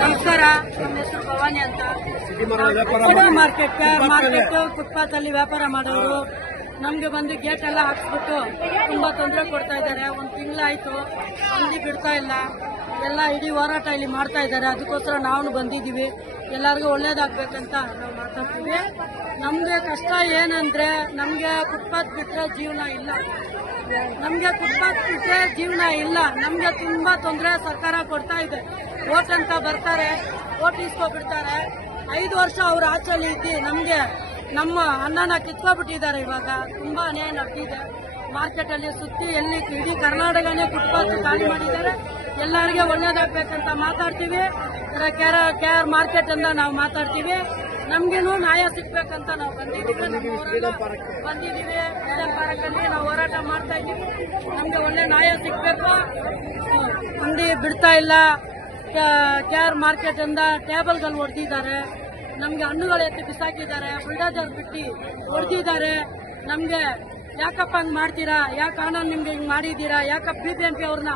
ನಮಸ್ಕಾರ, ನಮ್ಮ ಹೆಸರು ಭವಾನಿ ಅಂತ. ಮಾರ್ಕೆಟ್ ಫುಟ್ಪಾತ್ ಅಲ್ಲಿ ವ್ಯಾಪಾರ ಮಾಡೋರು ನಮ್ಗೆ ಬಂದು ಗೇಟ್ ಎಲ್ಲ ಹಾಕ್ಸ್ಬಿಟ್ಟು ತುಂಬಾ ತೊಂದರೆ ಕೊಡ್ತಾ ಇದ್ದಾರೆ. ಒಂದು ತಿಂಗಳಾಯ್ತು, ಅಂಗಡಿ ಬಿಡ್ತಾ ಇಲ್ಲ. ಎಲ್ಲ ಇಡೀ ಹೋರಾಟ ಇಲ್ಲಿ ಮಾಡ್ತಾ ಇದ್ದಾರೆ. ಅದಕ್ಕೋಸ್ಕರ ನಾವು ಬಂದಿದ್ದೀವಿ. ಎಲ್ಲರಿಗೂ ಒಳ್ಳೇದಾಗ್ಬೇಕಂತ ನಾವು ಮಾತಾಡ್ತೀವಿ. ನಮ್ಗೆ ಕಷ್ಟ ಏನಂದ್ರೆ ನಮ್ಗೆ ಫುಟ್ಪಾತ್ ಬಿಟ್ರೆ ಜೀವನ ಇಲ್ಲ. ನಮ್ಗೆ ತುಂಬಾ ತೊಂದರೆ ಸರ್ಕಾರ ಕೊಡ್ತಾ ಇದೆ. ಓಟ್ ಅಂತ ಬರ್ತಾರೆ, ಓಟ್ ಇಸ್ಕೊಬಿಡ್ತಾರೆ. 5 ವರ್ಷ ಅವ್ರ ಆಚೆಯಲ್ಲಿ ಇದ್ದು ನಮ್ಗೆ ನಮ್ಮ ಅನ್ನನ ಕಿತ್ಕೊಬಿಟ್ಟಿದ್ದಾರೆ. ಇವಾಗ ತುಂಬಾ ಅನ್ಯಾಯ ನಡೆದಿದೆ. ಮಾರ್ಕೆಟ್ ಅಲ್ಲಿ ಸುತ್ತಿ ಎಲ್ಲಿ ಇಡೀ ಕರ್ನಾಟಕನೇ ಫುಟ್ಪಾತ್ ಖಾಲಿ ಮಾಡಿದ್ದಾರೆ. ಎಲ್ಲರಿಗೆ ಒಳ್ಳೇದಾಗ್ಬೇಕಂತ ಮಾತಾಡ್ತೀವಿ. KR ಮಾರ್ಕೆಟ್ ಅಂತ ನಾವು ಮಾತಾಡ್ತೀವಿ. ನಮ್ಗೇನು ನ್ಯಾಯ ಸಿಗ್ಬೇಕಂತ ನಾವು ಬಂದಿದ್ದೀವಿ. ಪಾರ್ಕಲ್ಲಿ ನಾವು ಹೋರಾಟ ಮಾಡ್ತಾ ಇದ್ದೀವಿ. ನಮ್ಗೆ ಒಳ್ಳೆ ನ್ಯಾಯ ಸಿಗ್ಬೇಕು. ಅಂಗಡಿ ಬಿಡ್ತಾ ಇಲ್ಲ. KR ಮಾರ್ಕೆಟ್ ಇಂದ ಟೇಬಲ್ಗಳು ಹೊಡೆದಿದ್ದಾರೆ. ನಮ್ಗೆ ಹಣ್ಣುಗಳು ಎತ್ತಿ ಬಿಸಾಕಿದ್ದಾರೆ. ಬುಲ್ಡೋಜರ್ ಬಿಟ್ಟು ಹೊಡೆದಿದ್ದಾರೆ. ನಮ್ಗೆ ಯಾಕಪ್ಪ ಹಂಗ್ ಮಾಡ್ತೀರಾ, ಯಾಕೆ ಕಾನೂನು ನಿಮ್ಗೆ ಹಿಂಗ್ ಮಾಡಿದ್ದೀರಾ, ಯಾಕಪ್ಪ BBMP ಅವ್ರನ್ನ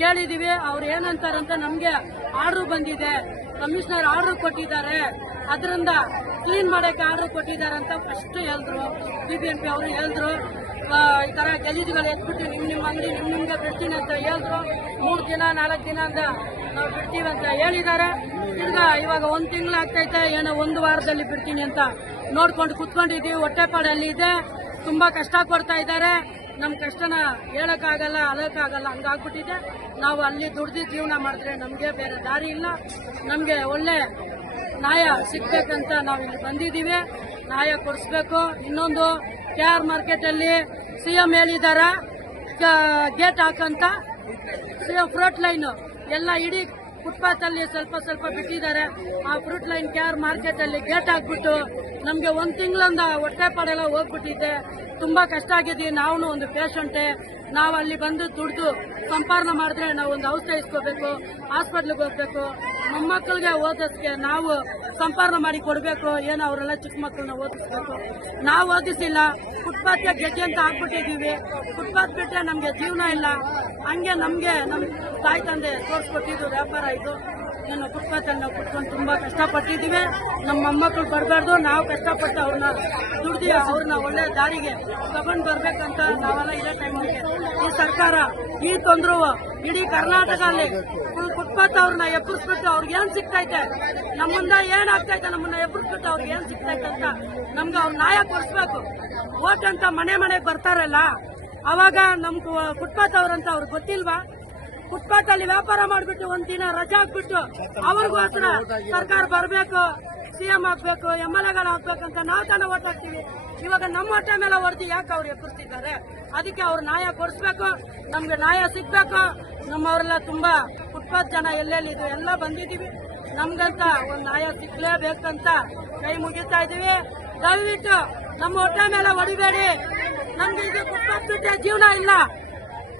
ಕೇಳಿದೀವಿ. ಅವ್ರು ಏನಂತಾರಂತ ನಮ್ಗೆ ಆರ್ಡರ್ ಬಂದಿದೆ, ಕಮಿಷನರ್ ಆರ್ಡರ್ ಕೊಟ್ಟಿದ್ದಾರೆ, ಅದರಿಂದ ಕ್ಲೀನ್ ಮಾಡಕ್ಕೆ ಆರ್ಡರ್ ಕೊಟ್ಟಿದ್ದಾರೆ ಅಂತ ಫಸ್ಟ್ ಹೇಳಿದ್ರು. BBMP ಅವರು ಹೇಳಿದ್ರು, ಈ ತರ ಗಲೀಜುಗಳು ಎತ್ಬಿಟ್ಟು ನಿಮ್ಮ ಅಂಗಡಿ ನಿಮ್ಗೆ ಬಿಡ್ತೀನಿ ಅಂತ ಹೇಳಿದ್ರು. 3 ದಿನ 4 ದಿನ ಅಂತ ನಾವು ಬಿಡ್ತೀವಿ ಅಂತ ಹೇಳಿದ್ದಾರೆ. ಇವಾಗ 1 ತಿಂಗಳಾಗ್ತೈತೆ, ಏನೋ 1 ವಾರದಲ್ಲಿ ಬಿಡ್ತೀನಿ ಅಂತ ನೋಡ್ಕೊಂಡು ಕುತ್ಕೊಂಡಿದ್ದೀವಿ. ಹೊಟ್ಟೆಪಾಡಲ್ಲಿ ಇದೆ. ತುಂಬಾ ಕಷ್ಟ ಕೊಡ್ತಾ ಇದ್ದಾರೆ. ನಮ್ ಕಷ್ಟನ ಹೇಳಕ್ಕಾಗಲ್ಲ, ಅಳಕ್ಕಾಗಲ್ಲ, ಹಂಗಾಗ್ಬಿಟ್ಟಿದೆ. ನಾವು ಅಲ್ಲಿ ದುಡ್ದು ಜೀವನ ಮಾಡಿದ್ರೆ ನಮ್ಗೆ ಬೇರೆ ದಾರಿ ಇಲ್ಲ. ನಮ್ಗೆ ಒಳ್ಳೆ ನ್ಯಾಯ ಸಿಗ್ಬೇಕಂತ ನಾವು ಇಲ್ಲಿ ಬಂದಿದ್ದೀವಿ. ನ್ಯಾಯ ಕೊಡಿಸ್ಬೇಕು. ಇನ್ನೊಂದು KR ಮಾರ್ಕೆಟ್ ಅಲ್ಲಿ CM ಹೇಳಿದಾರ ಗೇಟ್ ಹಾಕಂತ. CM ಫ್ರೂಟ್ ಲೈನ್ ಎಲ್ಲ ಇಡೀ ಫುಟ್ಪಾತ್ ಅಲ್ಲಿ ಸ್ವಲ್ಪ ಬಿಟ್ಟಿದ್ದಾರೆ. ಆ ಫ್ರೂಟ್ ಲೈನ್ KR ಮಾರ್ಕೆಟ್ ಅಲ್ಲಿ ಗೇಟ್ ಹಾಕ್ಬಿಟ್ಟು ನಮ್ಗೆ 1 ತಿಂಗಳಿಂದ ಹೊಟ್ಟೆ ಪಾಡೆಲ್ಲ ಹೋಗ್ಬಿಟ್ಟಿದೆ. ತುಂಬಾ ಕಷ್ಟ ಆಗಿದೆ. ನಾವು ಒಂದು ಪೇಷಂಟೇ. ನಾವು ಅಲ್ಲಿ ಬಂದು ದುಡ್ದು ಸಂಪಾದನೆ ಮಾಡಿದ್ರೆ ನಾವು ಒಂದು ಔಷಧ ಇಸ್ಕೋಬೇಕು, ಹಾಸ್ಪಿಟ್ಲಿಗೆ ಹೋಗ್ಬೇಕು. ಮೊಮ್ಮಕ್ಕಳಿಗೆ ಓದಿಸ್ಗೆ ನಾವು ಸಂಪಾದನೆ ಮಾಡಿ ಕೊಡಬೇಕು. ಏನೋ ಅವರೆಲ್ಲ ಚಿಕ್ಕ ಮಕ್ಕಳನ್ನ ಓದಿಸ್ಬೇಕು. ನಾವು ಓದಿಸಿಲ್ಲ. ಫುಟ್ಪಾತ್ಗೆ ಗೆಜ್ಜೆ ಅಂತ ಹಾಕ್ಬಿಟ್ಟಿದ್ದೀವಿ. ಫುಟ್ಪಾತ್ ಬಿಟ್ಟರೆ ನಮ್ಗೆ ಜೀವನ ಇಲ್ಲ. ಹಂಗೆ ನಮ್ಗೆ ನಮ್ಮ ತಾಯಿ ತಂದೆ ತೋರಿಸ್ಕೊಟ್ಟಿದ್ದು ವ್ಯಾಪಾರ ಇದು. ನಾನು ಫುಟ್ಪಾತಲ್ಲಿ ನಾವು ಕುತ್ಕೊಂಡು ತುಂಬಾ ಕಷ್ಟಪಟ್ಟಿದ್ದೀವಿ. ನಮ್ಮ ಮೊಮ್ಮಕ್ಕಳು ಬರಬಾರ್ದು. ನಾವು ಕಷ್ಟಪಟ್ಟು ಅವ್ರನ್ನ ದುಡ್ದು ಅವ್ರನ್ನ ಒಳ್ಳೆ ದಾರಿಗೆ ತಗೊಂಡು ಬರ್ಬೇಕಂತ ನಾವೆಲ್ಲ ಇದೇ ಟೈಮ್ಗೆ ಈ ಸರ್ಕಾರ ಈ ತೊಂದ್ರು ಇಡೀ ಕರ್ನಾಟಕದಲ್ಲಿ ಫುಟ್ಪಾತ್ ಅವ್ರನ್ನ ಎಬ್ಬರಿಸ್ಬಿಟ್ಟು ಅವ್ರಿಗೆ ಏನ್ ಸಿಗ್ತೈತೆ, ನಮ್ಮನ್ನ ಏನಾಗ್ತೈತೆ, ನಮ್ಮನ್ನ ಎಬ್ಬರಿಸ್ಬಿಟ್ಟು ಅವ್ರಿಗೆ ಏನ್ ಸಿಗ್ತೈತೆ ಅಂತ ನಮ್ಗೆ ಅವ್ರ ನ್ಯಾಯ ಕೊಡಿಸ್ಬೇಕು. ಓಟ್ ಅಂತ ಮನೆಗೆ ಬರ್ತಾರಲ್ಲ, ಅವಾಗ ನಮ್ಗೆ ಫುಟ್ಪಾತ್ ಅವ್ರಂತ ಅವ್ರಿಗೆ ಗೊತ್ತಿಲ್ವಾ? ಫುಟ್ಪಾತ್ ಅಲ್ಲಿ ವ್ಯಾಪಾರ ಮಾಡ್ಬಿಟ್ಟು 1 ದಿನ ರಜಾ ಹಾಕ್ಬಿಟ್ಟು ಅವ್ರಿಗೋಸ್ಕರ ಸರ್ಕಾರ ಬರಬೇಕು, CM ಆಗ್ಬೇಕು, MLAಗಳು ಆಗ್ಬೇಕಂತ ನಾವು ತಾನೇ ಓಟ್ ಹಾಕ್ತೀವಿ. ಇವಾಗ ನಮ್ಮ ಹೊಟ್ಟೆ ಮೇಲೆ ಹೊಡೆದು ಯಾಕೆ ಅವ್ರು ಎಬ್ಬರಿಸ್ತಿದ್ದಾರೆ? ಅದಕ್ಕೆ ಅವ್ರು ನ್ಯಾಯ ಕೊಡಿಸ್ಬೇಕು. ನಮ್ಗೆ ನ್ಯಾಯ ಸಿಗ್ಬೇಕು. ನಮ್ಮವರೆಲ್ಲ ತುಂಬಾ ಫುಟ್ಪಾತ್ ಜನ ಎಲ್ಲೆಲ್ಲಿದ್ದು ಎಲ್ಲ ಬಂದಿದ್ದೀವಿ. ನಮ್ಗಂತ ಒಂದು ನ್ಯಾಯ ಸಿಗ್ಲೇಬೇಕಂತ ಕೈ ಮುಗಿತಾ ಇದೀವಿ. ದಯವಿಟ್ಟು ನಮ್ಮ ಹೊಟ್ಟೆ ಮೇಲೆ ಹೊಡಿಬೇಡಿ. ನಮ್ಗೆ ಇದು ಫುಟ್ಪಾತ್ ಬಿಟ್ಟರೆ ಜೀವನ ಇಲ್ಲ.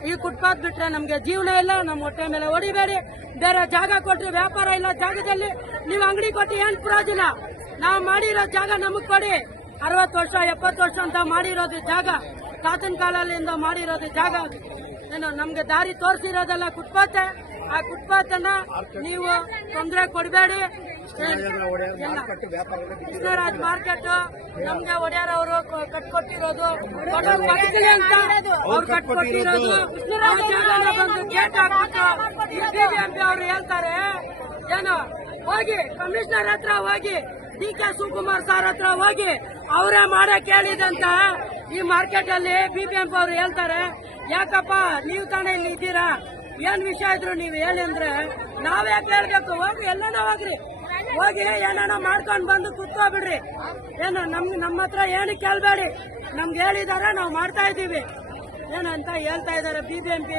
ಈ ಫುಟ್ಪಾತ್ ಬಿಟ್ರೆ ನಮ್ಗೆ ಜೀವನ ಇಲ್ಲ. ನಮ್ಮ ಹೊಟ್ಟೆ ಮೇಲೆ ಹೊಡಿಬೇಡಿ. ಬೇರೆ ಜಾಗ ಕೊಟ್ರಿ ವ್ಯಾಪಾರ ಇಲ್ಲ. ಜಾಗದಲ್ಲಿ ನೀವು ಅಂಗಡಿ ಕೊಟ್ಟು ಏನ್ ಪ್ರಯೋಜನ? ನಾವು ಮಾಡಿರೋ ಜಾಗ ನಮಗ್ ಕೊಡಿ. 60 ವರ್ಷ 70 ವರ್ಷ ಅಂತ ಮಾಡಿರೋದು ಜಾಗ, ತಾತನ ಕಾಲದಿಂದ ಮಾಡಿರೋದು ಜಾಗ. ಏನು ನಮ್ಗೆ ದಾರಿ ತೋರಿಸಿರೋದೆಲ್ಲ ಫುಟ್ಪಾತ್. ಆ ಫುಟ್ಪಾತ್ ಅನ್ನ ನೀವು ತೊಂದರೆ ಕೊಡಬೇಡಿ. ಕೃಷ್ಣರಾಜ್ ಮಾರ್ಕೆಟ್ ನಮ್ಗೆ ಒಡೆಯರವರು ಕಟ್ಕೊಟ್ಟಿರೋದು ಅಂತ ಅವ್ರು ಕಟ್ಕೊಟ್ಟಿರೋದು. ಆ ಜಾಗನ ಬಂದು ಗೇಟ್ ಹಾಕ್ಬಿಟ್ಟು BBMP ಅವರು ಹೇಳ್ತಾರೆ, ಏನು ಹೋಗಿ ಕಮಿಷನರ್ ಹತ್ರ ಹೋಗಿ DK ಶಿವಕುಮಾರ್ ಸರ್ ಹತ್ರ ಹೋಗಿ ಅವರೇ ಮಾಡಕ್ ಹೇಳಿದಂತ ಈ ಮಾರ್ಕೆಟ್ ಅಲ್ಲಿ BBMP ಅವರು ಹೇಳ್ತಾರೆ, ಯಾಕಪ್ಪ ನೀವು ತಾನೇ ಇಲ್ಲಿ ಇದ್ದೀರಾ, ಏನ್ ವಿಷಯ ಇದ್ರು ನೀವು ಹೇಳಿ ಅಂದ್ರೆ ನಾವ್ಯಾಕೆ ಹೇಳ್ಬೇಕು, ಹೋಗಿ ಎಲ್ಲಾನ ಹೋಗಿ ಏನಾನ ಮಾಡ್ಕೊಂಡ್ ಬಂದು ಕುತ್ಕೋಬಿಡ್ರಿ, ಏನು ನಮ್ಮ ಹತ್ರ ಏನು ಕೇಳ್ಬೇಡಿ, ನಮ್ಗೆ ಹೇಳಿದಾರೆ ನಾವು ಮಾಡ್ತಾ ಇದ್ದೀವಿ ಏನಂತ ಹೇಳ್ತಾ ಇದಾರೆ. BBMP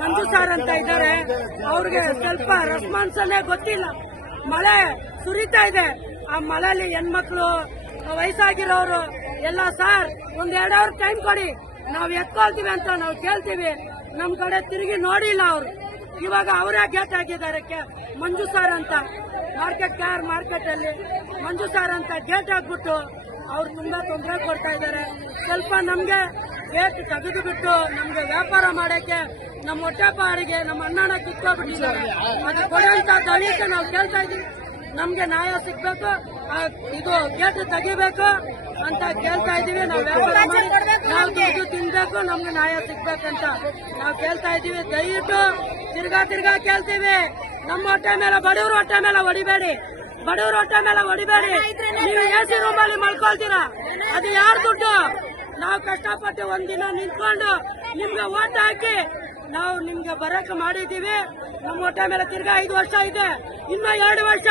ಮಂಜು ಸರ್ ಅಂತ ಇದ್ದಾರೆ, ಅವ್ರಿಗೆ ಸ್ವಲ್ಪ ರೆಸ್ಪಾನ್ಸ್ ಅನ್ನೇ ಗೊತ್ತಿಲ್ಲ. ಮಳೆ ಸುರಿತಾ ಇದೆ, ಆ ಮಳೆಯಲ್ಲಿ ಹೆಣ್ಮಕ್ಳು ವಯಸ್ಸಾಗಿರೋರು ಎಲ್ಲ ಸರ್ ಒಂದ್ 2 ಅವರ್ ಟೈಮ್ ಕೊಡಿ, ನಾವ್ ಎತ್ಕೊಳ್ತೀವಿ ಅಂತ ನಾವು ಕೇಳ್ತೀವಿ. ನಮ್ ಕಡೆ ತಿರುಗಿ ನೋಡಿಲ್ಲ ಅವರು. ಇವಾಗ ಅವರೇ ಗೇಟ್ ಹಾಕಿದ್ದಾರೆ, ಮಂಜು ಸರ್ ಅಂತ ಮಾರ್ಕೆಟ್ ಅಲ್ಲಿ ಮಂಜು ಸರ್ ಅಂತ ಗೇಟ್ ಹಾಕ್ಬಿಟ್ಟು ಅವ್ರು ತುಂಬಾ ತೊಂದರೆ ಕೊಡ್ತಾ ಇದ್ದಾರೆ. ಸ್ವಲ್ಪ ನಮ್ಗೆ ಗೇಟ್ ತೆಗೆದು ಬಿಟ್ಟು ನಮ್ಗೆ ವ್ಯಾಪಾರ ಮಾಡಕ್ಕೆ ನಮ್ಮ ಹೊಟ್ಟೆಪಾಡಿಗೆ ನಮ್ಮ ಅನ್ನನ ಕಿತ್ಕೊಬಿಟ್ಟಿದ್ದಾರೆ. ಅದು ಕೊಡುವಂತ ದಳಿಗೆ ನಾವು ಕೇಳ್ತಾ ಇದೀವಿ, ನಮ್ಗೆ ನ್ಯಾಯ ಸಿಗ್ಬೇಕು, ಇದು ಗೇಟ್ ತೆಗಿಬೇಕು ಅಂತ ಕೇಳ್ತಾ ಇದೀವಿ. ನಾವು ವ್ಯಾಪಾರ ಮಾಡಿ ನಾವು ದುಡ್ಡು ತಿನ್ಬೇಕು, ನಮ್ಗೆ ನ್ಯಾಯ ಸಿಗ್ಬೇಕಂತ ನಾವು ಕೇಳ್ತಾ ಇದೀವಿ. ದಯವಿಟ್ಟು ತಿರ್ಗಾ ಕೇಳ್ತೀವಿ, ನಮ್ಮ ಹೊಟ್ಟೆ ಮೇಲೆ ಬಡವ್ರ ಹೊಟ್ಟೆ ಮೇಲೆ ಹೊಡಿಬೇಡಿ, ನೀವು AC ರೂಮಲ್ಲಿ ಮಲ್ಕೊಳ್ತೀರಾ, ಅದು ಯಾರ ದುಡ್ಡು? ನಾವು ಕಷ್ಟಪಟ್ಟು ಒಂದಿನ ನಿಂತ್ಕೊಂಡು ನಿಮ್ಗೆ ಓಟ್ ಹಾಕಿ ನಾವು ನಿಮ್ಗೆ ಬರಕ್ ಮಾಡಿದೀವಿ. ನಮ್ಮ ಹೊಟ್ಟೆ ಮೇಲೆ ತಿರ್ಗಾ 5 ವರ್ಷ ಇದೆ, ಇನ್ನ 2 ವರ್ಷ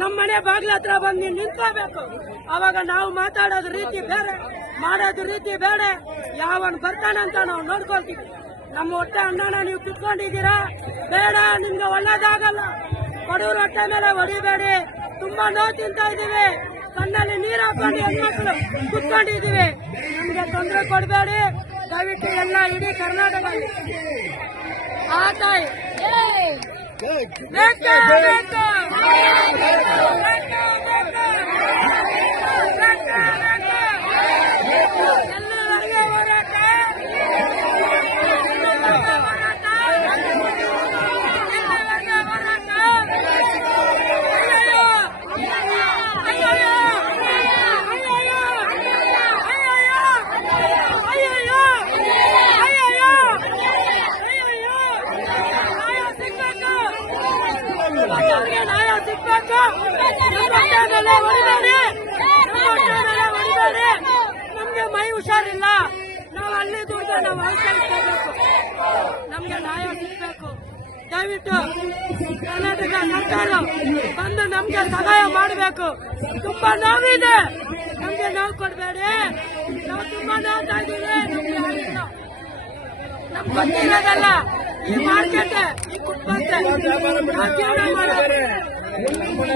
ನಮ್ಮ ಮನೆ ಬಾಗ್ಲ ಹತ್ರ ಬಂದು ನಿಂತ್ಕೋಬೇಕು. ಅವಾಗ ನಾವು ಮಾತಾಡೋದು ರೀತಿ ಬೇರೆ, ಮಾಡೋದು ರೀತಿ ಬೇರೆ, ಯಾವನ್ ಬರ್ತಾನಂತ ನಾವು ನೋಡ್ಕೊಳ್ತೀವಿ. ನಮ್ಮ ಹೊಟ್ಟೆ ಅನ್ನನ ನೀವು ಕಿತ್ಕೊಂಡಿದ್ದೀರಾ, ಬೇಡ, ನಿಮ್ಗೆ ಒಳ್ಳೇದಾಗಲ್ಲ. ಬಡವ್ರ ಹೊಟ್ಟೆ ಮೇಲೆ ಹೊಡಿಬೇಡಿ, ತುಂಬಾ ನೋವು ತಿಂತಾ ಇದೀವಿ, ಕಣ್ಣಲ್ಲಿ ನೀರು ಹಾಕೊಂಡು ಹೆಣ್ಮಕ್ಳು ಕುತ್ಕೊಂಡಿದೀವಿ, ನಮ್ಗೆ ತೊಂದರೆ ಕೊಡಬೇಡಿ ದಯವಿಟ್ಟು. ಎಲ್ಲ ಇಡೀ ಕರ್ನಾಟಕದಲ್ಲಿ ಎಲ್ಲರಿಗೆ ಹೋರಾಟ, ನ್ಯಾಯ ಸಿಗ್ಬೇಕು. ನಮ್ಗೆ ಮೈ ಹುಷಾರಿಲ್ಲ, ನಾವು ಅಲ್ಲಿ ದುಡ್ಡು ನಾವು ಆಚರಿಸಬೇಕು, ನಮ್ಗೆ ನ್ಯಾಯ ಸಿಗ್ಬೇಕು. ದಯವಿಟ್ಟು ಕರ್ನಾಟಕ ಸರ್ಕಾರ ಬಂದು ನಮ್ಗೆ ಸಹಾಯ ಮಾಡಬೇಕು. ತುಂಬಾ ನೋವಿದೆ, ನಮ್ಗೆ ನೋವು ಕೊಡಬೇಡಿ, ನಾವು ತುಂಬಾ ನೋಡ್ತಾ ಇದ್ದೀವಿ. ನಮ್ಗೆ ಗೊತ್ತಿರೋದಲ್ಲ ಈ ಮಾರ್ಕೆಟ್, ಈ ಕುಟ್ಬಂತೆ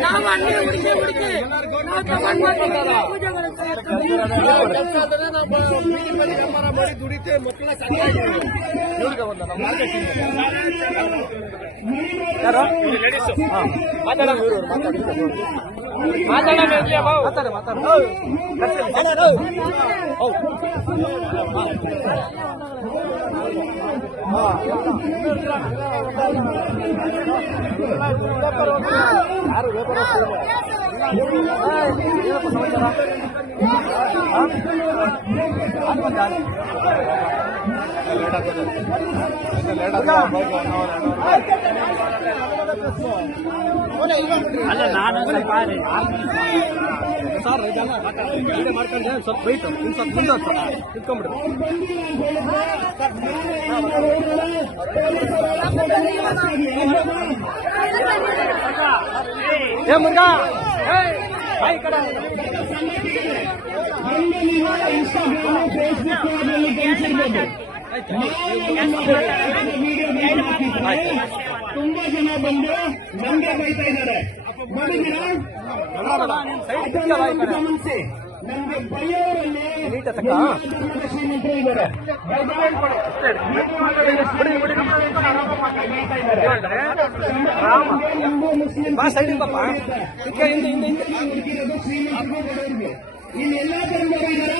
ನಾವು ಅಲ್ಲಿ ಹುಡುಕಿ ನಾವು ತಗೊಂಡ್ ಬಂದಿದ್ದೀವಿ ವ್ಯಾಪಾರ ಮಾಡಿ ದುಡಿತೆ ಮಕ್ಕಳ ಯಾರು ವ್ಯಾಪಾರ ಅಲ್ಲ ನಾನು ಸ್ವಲ್ಪ ಸರ್ ಇದೆಲ್ಲ ಮಾಡ್ಕೊಂಡ್ರೆ ಸ್ವಲ್ಪ ಬೈತು ಸ್ವಲ್ಪ ಮುಂದೆ ಇಟ್ಕೊಂಡ್ಬಿಡ್ರಿ. ಏ ಮುರುಗ ಬಾಯಿ ಕಡೆ ತುಂಬಾ ಜನ ಬಂದು ನಮ್ಗೆ ಬೈತಾ ಇದ್ದಾರೆ. ಗಮನಿಸಿ, ನಮ್ಗೆ ಬೈಯೋರಲ್ಲಿ ಶ್ರೀಮಂತರು ಇದ್ದಾರೆ. ಇಲ್ಲಿ ಎಲ್ಲಾ ಧರ್ಮದವರು ಇದ್ದಾರೆ.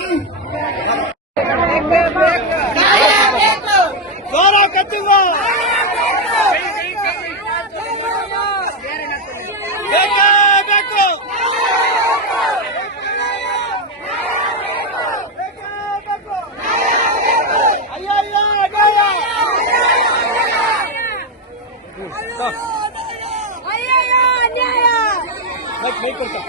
ಮೈಕ್ ಕೊಡ್ತಾ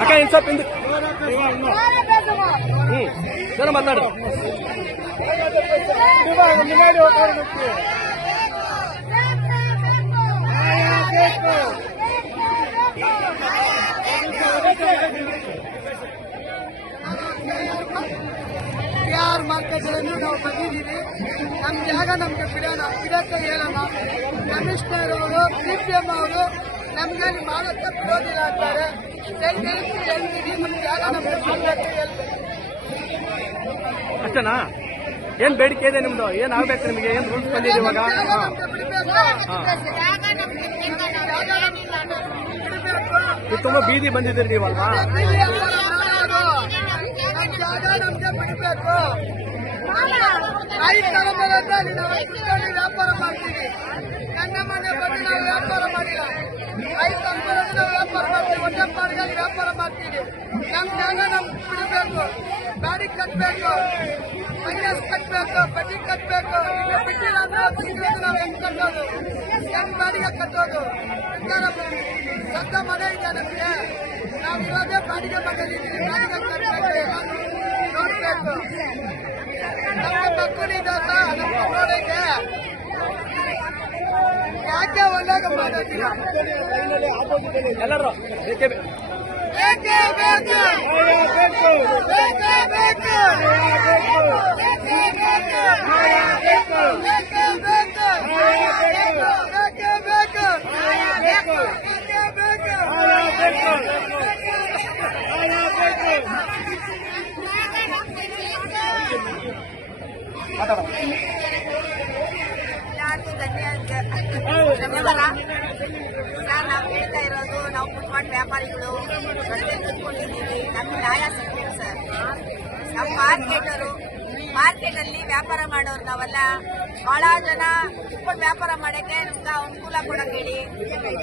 ಅಕ್ಕ ಇನ್ ಸ್ವಲ್ಪ ಹಿಂದೆ ಜನ ಮಾತಾಡು KR ಮಾರ್ಕೆಟ್ಗಳನ್ನು ನಾವು ಬಂದಿದ್ದೀವಿ. ನಮ್ಮ ಜಾಗ ನಮ್ಗೆ ಬಿಡಕ್ಕೆ ಹೇಳೋಣ. ಕಮಿಷನರ್ ಅವರು CPM ಅವರು ನಮ್ಗೆ ಮಾಡೋಕ್ಕೆ ಬಿಡೋದಿಲ್ಲ ಅಂತಾರೆ. ಹೇಳ್ತೀವಿ ನಮ್ಮ ಜಾಗ ನಮ್ಗೆ ಬಿಡಕ್ಕೆ ಹೇಳ್ಬೇಕು. ಅಷ್ಟನಾ? ಏನ್ ಬೇಡಿಕೆ ಇದೆ ನಿಮ್ದು? ಏನ್ ಆಗ್ಬೇಕು ನಿಮಗೆ? ಏನ್ ರೂಲ್ಸ್ ಬಂದಿದೆ ಇವಾಗ? ಇದು ತುಂಬಾ ಬೀದಿ ಬಂದಿದ್ದೀರಿ ನೀವಲ್ವಾ? ಜಾಗ ನಮ್ಗೆ ಬಿಡಬೇಕು. ರೈತರ ಮೇಲೆ ನಾವು ವ್ಯಾಪಾರ ಮಾಡ್ತೀವಿ. ನನ್ನ ಮನೆ ಬಗ್ಗೆ ನಾವು ವ್ಯಾಪಾರ ಮಾಡಿಲ್ಲ. ರೈತರ ಮೇಲೆ ನಾವು ವ್ಯಾಪಾರ ಮಾಡ್ತೀವಿ. ಒಂದೇ ಪಾಡಿಗೆ ವ್ಯಾಪಾರ ಮಾಡ್ತೀವಿ. ನಮ್ಮ ಜಾಗ ನಮ್ಗೆ ಬಿಡಬೇಕು. ಗಾಡಿ ಕಟ್ಟಬೇಕು, ಫೈನಾನ್ಸ್ ಕಟ್ಟಬೇಕು, ಬಡ್ಡಿ ಕಟ್ಟಬೇಕು. ಈಗ ಬಿಟ್ಟಿಲ್ಲ ಅಂದ್ರೆ ತಿಂಗಳಿಗೆ ನಾವು ಹೆಂಗ್ ಕಟ್ಟೋದು? ಹೆಂಗ್ ಬಾಡಿಗೆ ಕಟ್ಟೋದು? ಸ್ವಂತ ಮನೆ ಇದೆ ನಮಗೆ. ನಾವು ಇರೋದೇ ಬಾಡಿಗೆ ಮನೆಯಲ್ಲಿದ್ದೀವಿ. ಬಾಡಿಗೆ ಕಟ್ಟಬೇಕು, ನೋಡ್ಬೇಕು. ನಮ್ಗೆ ಮಕ್ಕಳಿದಾಗ ನಮ್ಮ ನೋಡಕ್ಕೆ ಯಾಕೆ ಒಳ್ಳೆಗ ಮಾಡೋದಿಲ್ಲ? ಎಲ್ಲರೂ ಬೇಕೇ ಬೇಕು. ಬೇಕೇ ಬೇಕು, ಬೇಕೇ ಬೇಕು, ಬೇಕೇ ಬೇಕು, ಬೇಕೇ ಬೇಕು, ಬೇಕೇ ಬೇಕು, ಬೇಕೇ ಧನ್ಯವಾದ. ನಾವು ಹೇಳ್ತಾ ಇರೋದು, ನಾವು ಫುಟ್ಪಾತ್ ವ್ಯಾಪಾರಿಗಳು ರಸ್ತೆಯಲ್ಲಿ ಕೂತ್ಕೊಂಡಿದ್ದೀವಿ. ನಮ್ಗೆ ನ್ಯಾಯ ಸಿಗ್ಬೇಕು ಸರ್. ನಾವು ಮಾರ್ಕೆಟ್ ಅಲ್ಲಿ ವ್ಯಾಪಾರ ಮಾಡೋರು ನಾವೆಲ್ಲ. ಬಹಳ ಜನ ಕುತ್ಕೊಂಡು ವ್ಯಾಪಾರ ಮಾಡಕ್ಕೆ ನಮ್ಗೆ ಅನುಕೂಲ ಕೊಡಕ್ ಹೇಳಿ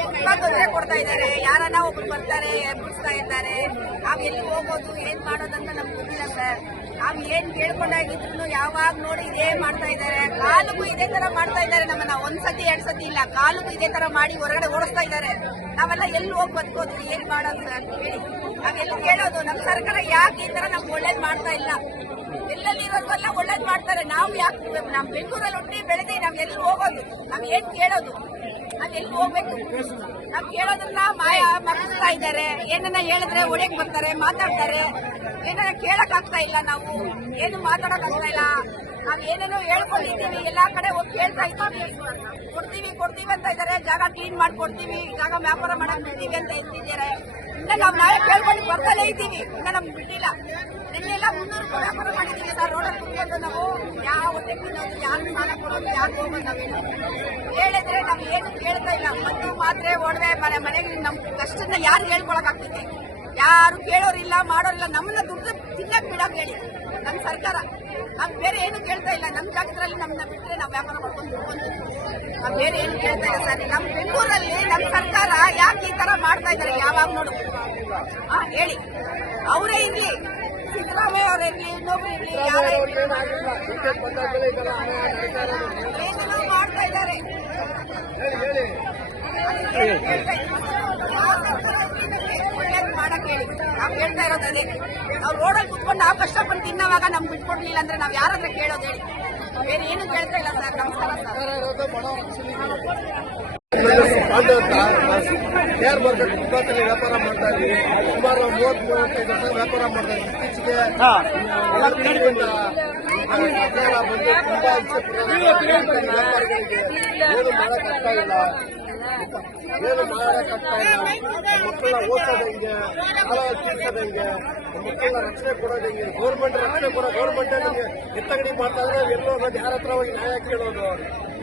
ತುಂಬಾ ತೊಂದರೆ ಕೊಡ್ತಾ ಇದ್ದಾರೆ. ಯಾರನ್ನ ಒಬ್ರು ಬರ್ತಾರೆ, ಎಬ್ಬಿಸ್ತಾ ಇದ್ದಾರೆ. ನಾವ್ ಎಲ್ಲಿ ಹೋಗೋದು, ಏನ್ ಮಾಡೋದಂತ ನಮ್ಗೆ ಗೊತ್ತಿಲ್ಲ ಸರ್. ನಾವ್ ಏನ್ ಕೇಳ್ಕೊಂಡಾಗಿದ್ರು ಯಾವಾಗ ನೋಡಿ ಇದೇ ಮಾಡ್ತಾ ಇದ್ದಾರೆ. ಕಾಲಕ್ಕೂ ಇದೇ ತರ ಮಾಡ್ತಾ ಇದ್ದಾರೆ ನಮ್ಮನ್ನ. ಒಂದ್ಸತಿ ಎರಡ್ ಸತಿ ಇಲ್ಲ, ಕಾಲಕ್ಕೂ ಇದೇ ತರ ಮಾಡಿ ಹೊರಗಡೆ ಓಡಿಸ್ತಾ ಇದ್ದಾರೆ. ನಾವೆಲ್ಲ ಎಲ್ಲಿ ಹೋಗಿ ಬದುಕೋದು, ಏನ್ ಮಾಡೋದು ಸರ್ ಹೇಳಿ? ನಾವೆಲ್ಲ ಕೇಳೋದು, ನಮ್ ಸರ್ಕಾರ ಯಾಕೆ ಈ ತರ ನಮ್ಗೆ ಒಳ್ಳೇದ್ ಮಾಡ್ತಾ ಇಲ್ಲ? ಎಲ್ಲೆಲ್ಲಿ ಇರೋದೆಲ್ಲ ಒಳ್ಳೇದ್ ಮಾಡ್ತಾರೆ. ನಾವು ಯಾಕೆ ನಮ್ ಬೆಂಗಳೂರಲ್ಲಿ ಹುಟ್ಟಿ ಬೆಳೆದಿ ನಾವ್ ಎಲ್ಲಿ ಹೋಗೋದು? ನಾವ್ ಏನ್ ಕೇಳೋದು? ನಾವ್ ಎಲ್ಲಿ ಹೋಗ್ಬೇಕು? ನಾವ್ ಕೇಳೋದನ್ನ ಮಾಯ ಮರೆಸ್ತಾ ಇದ್ದಾರೆ. ಏನನ್ನ ಹೇಳಿದ್ರೆ ಒಳಗ್ ಬರ್ತಾರೆ, ಮಾತಾಡ್ತಾರೆ. ಏನನ್ನ ಕೇಳಕ್ ಆಗ್ತಾ ಇಲ್ಲ. ನಾವು ಏನು ಮಾತಾಡಕ್ ಆಗ್ತಾ ಇಲ್ಲ. ನಾವ್ ಏನೇನೋ ಹೇಳ್ಕೊಂಡಿದ್ದೀವಿ, ಎಲ್ಲಾ ಕಡೆ ಹೋಗಿ ಕೇಳ್ತಾ ಇದ್ದೀವಿ. ಕೊಡ್ತೀವಿ ಅಂತ ಇದ್ದಾರೆ. ಜಾಗ ಕ್ಲೀನ್ ಮಾಡ್ಕೊಡ್ತೀವಿ, ಜಾಗ ವ್ಯಾಪಾರ ಮಾಡಕ್ ಬಿಡ್ತೀವಿ ಅಂತ ಇದ್ದಾರೆ. ಇನ್ನ ನಾವ್ ನಾಳೆ ಕೇಳ್ಕೊಂಡು ಬರ್ತಾನೆ ಇದ್ದೀವಿ. ಇನ್ನ ನಮ್ಗೆ ಬಿಟ್ಟಿಲ್ಲ. ನಿನ್ನೆಲ್ಲ 300 ವ್ಯಾಪಾರ ಮಾಡಿದ್ದೀವಿ ಸರ್. ರೋಡಲ್ಲಿ ಕುತ್ಕೊಂಡು ನಾವು ಯಾವ ಹೊಟ್ಟೆ ತಿನ್ನೋದು, ಯಾರು ಸಾಲ ಕೊಡೋದು, ಯಾರು ಹೋಗೋದು ನಾವೇನು ಹೇಳಿದ್ರೆ ನಾವ್ ಏನು ಕೇಳ್ತಾ ಇಲ್ಲ. ಮತ್ತು ಮಾತ್ರೆ ಒಡವೆ ಮನೆಗೆ ನಮ್ ಕಷ್ಟನ್ನ ಯಾರು ಹೇಳ್ಕೊಳಕ್ ಆಗ್ತೈತಿ? ಯಾರು ಕೇಳೋರಿಲ್ಲ, ಮಾಡೋರಿಲ್ಲ. ನಮ್ಮನ್ನ ದುಡ್ಡು ತಿನ್ನಕ್ ಬಿಡಕ್ ಹೇಳಿ ನಮ್ ಸರ್ಕಾರ. ನಾವ್ ಬೇರೆ ಏನು ಕೇಳ್ತಾ ಇಲ್ಲ. ನಮ್ ಜಾಗದಲ್ಲಿ ನಮ್ಮನ್ನ ಬಿಟ್ಟರೆ ನಾವ್ ವ್ಯಾಪಾರ ಮಾಡ್ಕೊಂಡು ನಾವ್ ಬೇರೆ ಏನು ಕೇಳ್ತಾ ಇಲ್ಲ ಸರ್. ನಮ್ ಬೆಂಗಳೂರಲ್ಲಿ ನಮ್ ಸರ್ಕಾರ ಯಾಕೆ ಈ ತರ ಮಾಡ್ತಾ ಇದ್ದಾರೆ? ಯಾವಾಗ ನೋಡು ಹೇಳಿ. ಅವರೇ ಇರ್ಲಿ, ಸಿದ್ದರಾಮಯ್ಯ ಅವರೇ ಇರ್ಲಿ, ಇನ್ನೊಬ್ರು ಇರ್ಲಿ, ಯಾರೇ ಇರ್ಲಿ, ಏನೇನೋ ಮಾಡ್ತಾ ಇದ್ದಾರೆ. ಮಾಡಕ್ ಹೇಳಿ ನಾವ್ ಹೇಳ್ತಾ ಇರೋದು ಅದೇ. ನಾವ್ ರೋಡಲ್ಲಿ ಕುತ್ಕೊಂಡು ನಾವು ಕಷ್ಟಪಟ್ಟು ತಿನ್ನೋವಾಗ ನಮ್ಗೆ ಬಿಟ್ಕೊಡ್ಲಿಲ್ಲ ಅಂದ್ರೆ ನಾವ್ ಯಾರಾದ್ರೂ ಕೇಳೋದು ಹೇಳಿ? ಬೇರೆ ಏನು ಕೇಳ್ತಾ ಇಲ್ಲ ಸರ್. ನಮಸ್ಕಾರ KR ಮಾರ್ಕೆಟ್ ಫುಟ್ಪಾತಲ್ಲಿ ವ್ಯಾಪಾರ ಮಾಡ್ತಾ ಇದ್ದೀವಿ. ಸುಮಾರು 30-35 ವರ್ಷ ವ್ಯಾಪಾರ ಮಾಡ್ತಾ ಇದ್ದೀವಿ. ಇತ್ತೀಚೆಗೆ ಸರ್ಕಾರ ಬಂದು ತುಂಬಾ ವ್ಯಾಪಾರಿಗಳಿಗೆ ಏನು ಮಾಡಕ್ಕಾಗ್ತಾ ಇಲ್ಲ. ಮಕ್ಕಳನ್ನ ಓದಿಸೋದಂಗೆ, ಸಾಲ ತೀರ್ಸೋದಂಗೆ, ಮಕ್ಕಳನ್ನ ರಕ್ಷಣೆ ಕೊಡೋದಂಗೆ, ಗೌರ್ಮೆಂಟ್ ರಕ್ಷಣೆ ಗೌರ್ಮೆಂಟ್ ನಿಮ್ಗೆ ಎತ್ತಗಡಿ ಮಾಡ್ತಾ ಇದ್ರೆ ಎಲ್ಲೋ ಹೋಗೋದು, ಯಾರ ಹತ್ರ ಹೋಗಿ ನ್ಯಾಯ ಕೇಳೋದು?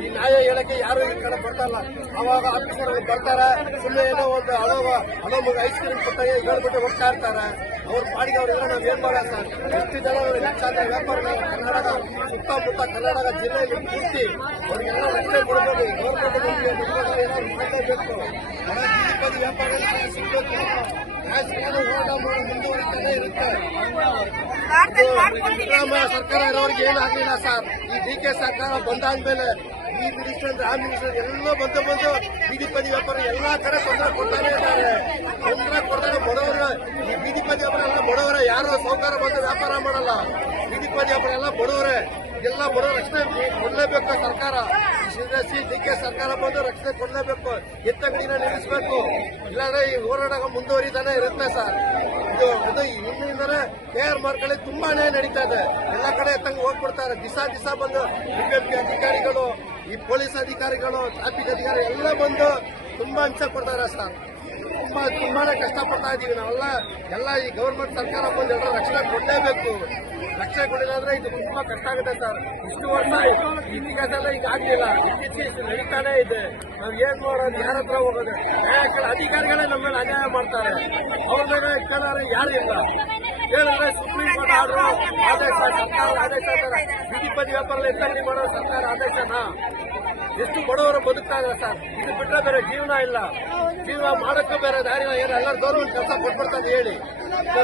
ಈ ನ್ಯಾಯ ಹೇಳಕ್ಕೆ ಯಾರು ಈ ಕಡೆ ಬರ್ತಾರಲ್ಲ. ಅವಾಗ ಆಫೀಸರ್ ಬರ್ತಾರೆ, ಸುಮ್ಮನೆ ಏನೋ ಒಂದು ಹಣೋ ಮಗ ಐಸ್ ಕ್ರೀಮ್ ಕೊಟ್ಟಾಗ ಹೇಳ್ಬಿಟ್ಟು ಹೋಗ್ತಾ ಇರ್ತಾರೆ. ಅವ್ರ ಪಾಡಿಗೆ ಅವ್ರು ಇದ್ರೆ ನಾವ್ ಏನ್ ಮಾಡೋಣ ಸರ್? ಎಷ್ಟು ಜನ ಲಕ್ಷಾಂತರ ವ್ಯಾಪಾರಿಗಳು ಕರ್ನಾಟಕ ಸುತ್ತಮುತ್ತ ಕರ್ನಾಟಕ ಜಿಲ್ಲೆಯಲ್ಲಿ ಪೂರ್ತಿ ಅವ್ರಿಗೆಲ್ಲ ರಕ್ಷಣೆ ಕೊಡಬೇಕು. ಗೌರ್ಮೆಂಟ್ ಏನಾದ್ರು ಮಾಡಲೇಬೇಕು. ಬೀದಿ ವ್ಯಾಪಾರಿಗಳು ಸಿಗಬೇಕು. ಹೋರಾಟ ಮಾಡಿ ಮುಂದುವರಿತಾನೆ ಇರುತ್ತೆ. ಸಿದ್ದರಾಮಯ್ಯ ಸರ್ಕಾರ ಇರೋರಿಗೆ ಏನಾಗಲಿಲ್ಲ ಸರ್. ಈ ಡಿಕೆ ಸರ್ಕಾರ ಬಂದಾದ್ಮೇಲೆ ಈ ಮಿನಿಸ್ಟರ್ ಆ ಮಿನಿಸ್ಟರ್ ಎಲ್ಲ ಬಂದು ಬೀದಿ ವ್ಯಾಪಾರ ಎಲ್ಲಾ ಕಡೆ ತೊಂದರೆ ಕೊಡ್ತಾನೆ ಇದ್ದಾರೆ. ತೊಂದರೆ ಕೊಡ್ತಾರೆ ಬಡವರ. ಈ ಬೀದಿ ವ್ಯಾಪಾರ ಎಲ್ಲ ಬಡವರೇ, ಯಾರು ಸೌಕರ್ಯ ಬಂದು ವ್ಯಾಪಾರ ಮಾಡಲ್ಲ. ಬೀದಿ ವ್ಯಾಪಾರ ಎಲ್ಲ ಬಡವರೇ. ಎಲ್ಲ ಬಡವರ ರಕ್ಷಣೆ ಕೊಡಲೇಬೇಕು ಸರ್ಕಾರ. ಡಿಕೆ ಸರ್ಕಾರ ಬಂದು ರಕ್ಷಣೆ ಕೊಡಲೇಬೇಕು. ಎತ್ತಗಡಿನ ನಿಲ್ಲಿಸಬೇಕು. ಇಲ್ಲಾಂದ್ರೆ ಈ ಹೋರಾಟ ಮುಂದುವರಿತಾನೆ ಇರುತ್ತೆ ಸರ್. ಇದು ಇನ್ನಿಂದರೆ KR ಮಾರ್ಕ್ಗಳಲ್ಲಿ ತುಂಬಾನೇ ನಡೀತಾ ಇದೆ. ಎಲ್ಲ ಕಡೆ ಎತ್ತಂಗೆ ಹೋಗ್ಬಿಡ್ತಾರೆ. ದಿವಸ ಬಂದು BBMP ಅಧಿಕಾರಿಗಳು, ಈ ಪೊಲೀಸ್ ಅಧಿಕಾರಿಗಳು, ಟ್ರಾಫಿಕ್ ಅಧಿಕಾರಿ ಎಲ್ಲ ಬಂದು ತುಂಬಾ ಹಿಂಸೆ ಕೊಡ್ತಾರೆ ಸರ್. ತುಂಬಾನೇ ಕಷ್ಟಪಡ್ತಾ ಇದೀವಿ ನಾವೆಲ್ಲ. ಎಲ್ಲ ಈ ಗೌರ್ಮೆಂಟ್ ಸರ್ಕಾರ ಬಂದು ಎಲ್ಲರೂ ರಕ್ಷಣೆ ಕೊಡಲೇಬೇಕು. ರಕ್ಷಣೆ ಕೊಡಲಿಲ್ಲ ಅಂದ್ರೆ ಇದು ತುಂಬಾ ಕಷ್ಟ ಆಗುತ್ತೆ ಸರ್. ಇಷ್ಟು ವರ್ಷ ಇತಿಹಾಸಲ್ಲ ಈಗ ಆಗ್ಲಿಲ್ಲ. ಇತ್ತೀಚೆಗೆ ನಡೀತಾನೆ ಇದೆ. ನಾವ್ ಏನ್ ಮಾಡೋದು? ಯಾರ ಹತ್ರ ಹೋಗೋದು? ನ್ಯಾಯ ಅಧಿಕಾರಿಗಳೇ ನಮ್ಮ ಮೇಲೆ ಅನ್ಯಾಯ ಮಾಡ್ತಾರೆ. ಅವ್ರ ಮೇಲೆ ಕೇಳೋರು ಯಾರು ಇಲ್ಲ. ಹೇಳಿದ್ರೆ ಸುಪ್ರೀಂ ಕೋರ್ಟ್ ಆರ್ಡರ್ ಆದೇಶ, ಸರ್ಕಾರ ಆದೇಶ ಅಂತಾರೆ. ಬೀದಿ ವ್ಯಾಪಾರ ಎತ್ತಂಗಡಿ ಮಾಡೋ ಸರ್ಕಾರ ಆದೇಶನ. ಎಷ್ಟು ಬಡವರು ಬದುಕ್ತಾ ಇದ್ದಾರೆ ಸರ್. ಇದು ಬಿಟ್ಟರೆ ಬೇರೆ ಜೀವನ ಇಲ್ಲ. ಜೀವನ ಮಾಡೋಕ್ಕೂ ಬೇರೆ ದಾರಿ ಇಲ್ಲ. ಎಲ್ಲರೂ ಗೌರ್ಮೆಂಟ್ ಕೆಲಸ ಕೊಟ್ಬಿಡ್ತಾರೆ ಹೇಳಿ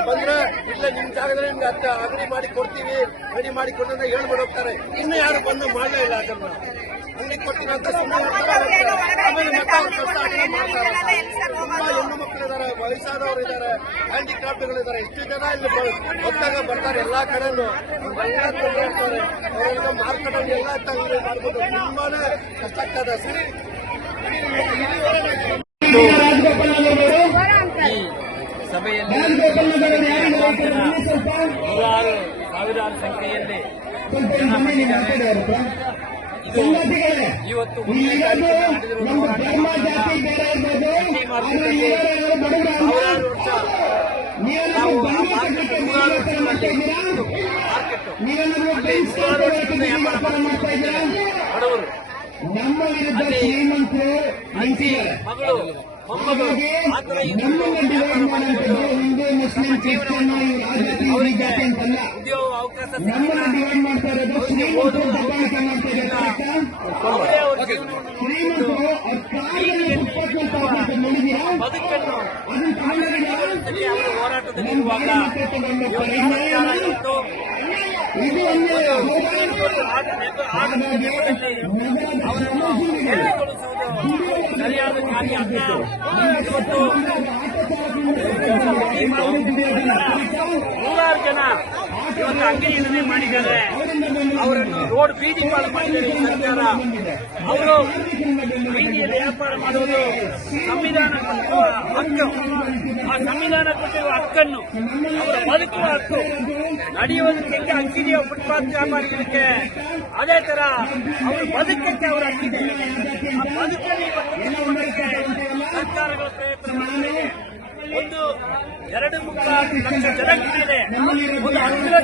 ಬಂದ್ರೆ ಇಲ್ಲೇ ನಿಮ್ ಜಾಗದಲ್ಲಿ ನಿಮ್ಗೆ ಅಂಗಡಿ ಮಾಡಿ ಕೊಡ್ತೀವಿ, ರೆಡಿ ಮಾಡಿ ಕೊಡ್ತಾರೆ ಹೇಳ್ಬಿಟ್ಟು ಹೋಗ್ತಾರೆ. ಇನ್ನು ಯಾರು ಬಂದು ಮಾಡಲೇ ಇಲ್ಲ. ಅದನ್ನ ಅಂಗಡಿ ಕೊಡ್ತೀನಿ ಅಂತ ಸುಮ್ಮನೆ ಆಮೇಲೆ ಮತ್ತೆ ಅವ್ರ ಕೆಲಸ ಮಾಡ್ತಾರೆ. ತುಂಬಾ ಹೆಣ್ಣು ಮಕ್ಕಳಿದ್ದಾರೆ, ವಯಸ್ಸಾದವರು ಇದ್ದಾರೆ, ಹ್ಯಾಂಡಿಕ್ರಾಫ್ಟ್ಗಳಿದ್ದಾರೆ. ಇಷ್ಟು ಜನ ಇಲ್ಲಿ ಹೊತ್ತಾಗ ಬರ್ತಾರೆ ಎಲ್ಲಾ ಕಡೆನೂ. ಎಲ್ಲ ತೊಂದರೆ ಇರ್ತಾರೆ. ಅವರೆಲ್ಲ ಮಾರ್ಕೆಟ್ ಎಲ್ಲ ಅಂಗಡಿ ಮಾಡ್ಬೋದು. ತುಂಬಾನೇ ಕಷ್ಟ ಆಗ್ತದೆ ಸರ್. ಸಭೆಯಲ್ಲಿ ನೂರಾರು ಸಾವಿರಾರು ಸಂಖ್ಯೆಯಲ್ಲಿ ಇದು ಇವತ್ತು ನಡೆದಿರುವ ಸಾವಿರಾರು ವರ್ಷ ನಾವು ಆ ಮಾರ್ಕೆಟ್ ನೂರಾರು ವರ್ಷಗಳಲ್ಲಿ ಮಾರ್ಕೆಟ್ ಅಲ್ಲಿ ನೂರಾರು ವರ್ಷದಿಂದ ವ್ಯಾಪಾರ ಮಾಡ್ತಿದ್ದಾರೆ ಬಡವರು. ಅಜ್ಜಿ ಮಗಳು ಮೊಮ್ಮಗಳು ಆ ಥರ ವ್ಯಾಪಾರ ಮಾಡಿಕೊಂಡು ಅವರಿಗೆ ಉದ್ಯೋಗ ಅವಕಾಶ ಸಿಕ್ಕಿಲ್ಲ. ಅವರಿಗೆ ಓದುವ ಅವಕಾಶ ಸಿಕ್ಕಿಲ್ಲ. ಅವರೇ ಅವರ ಜೀವನವನ್ನು ಬದುಕನ್ನು ಅವರ ಹೋರಾಟದಲ್ಲಿರುವಾಗ ಸರ್ಕಾರ ಇವತ್ತು ಅವರನ್ನು ಹೇಳಿಕೊಳ್ಳಿಸುವುದು ಸರಿಯಾದ ಕಾರ್ಯ ಅಲ್ಲ. ಇವತ್ತು ನೂರಾರು ಜನ ಇವತ್ತು ಅಂಗಡಿ ಮಾಡಿದ್ದಾರೆ. ಅವರನ್ನು ರೋಡ್ ಬೀದಿ ಪಾಲು ಮಾಡಿದ್ದಾರೆ ಈ ಸರ್ಕಾರ. ಅವರು ಬೀದಿಯಲ್ಲಿ ವ್ಯಾಪಾರ ಮಾಡುವುದು ಸಂವಿಧಾನ ಕೊಟ್ಟಿರುವ ಹಕ್ಕು. ಆ ಸಂವಿಧಾನ ಕೊಟ್ಟಿರುವ ಹಕ್ಕನ್ನು ಅವರ ಬದುಕುವ ಹಕ್ಕು. ನಡೆಯುವುದಕ್ಕೆ ಹಕ್ಕಿದೆಯೋ ಫುಟ್ಪಾತ್ ವ್ಯಾಪಾರಿಗಳಿಗೆ, ಅದೇ ತರ ಅವರು ಬದುಕಕ್ಕೆ ಅವರ ಹಕ್ಕಿದೆ. ಆ ಬದುಕಲ್ಲಿ ಸರ್ಕಾರಗಳ ಪ್ರಯತ್ನ ಮಾಡಿದೆ. 1.25 ಲಕ್ಷ ಜನಕ್ಕೆ ಒಂದು 10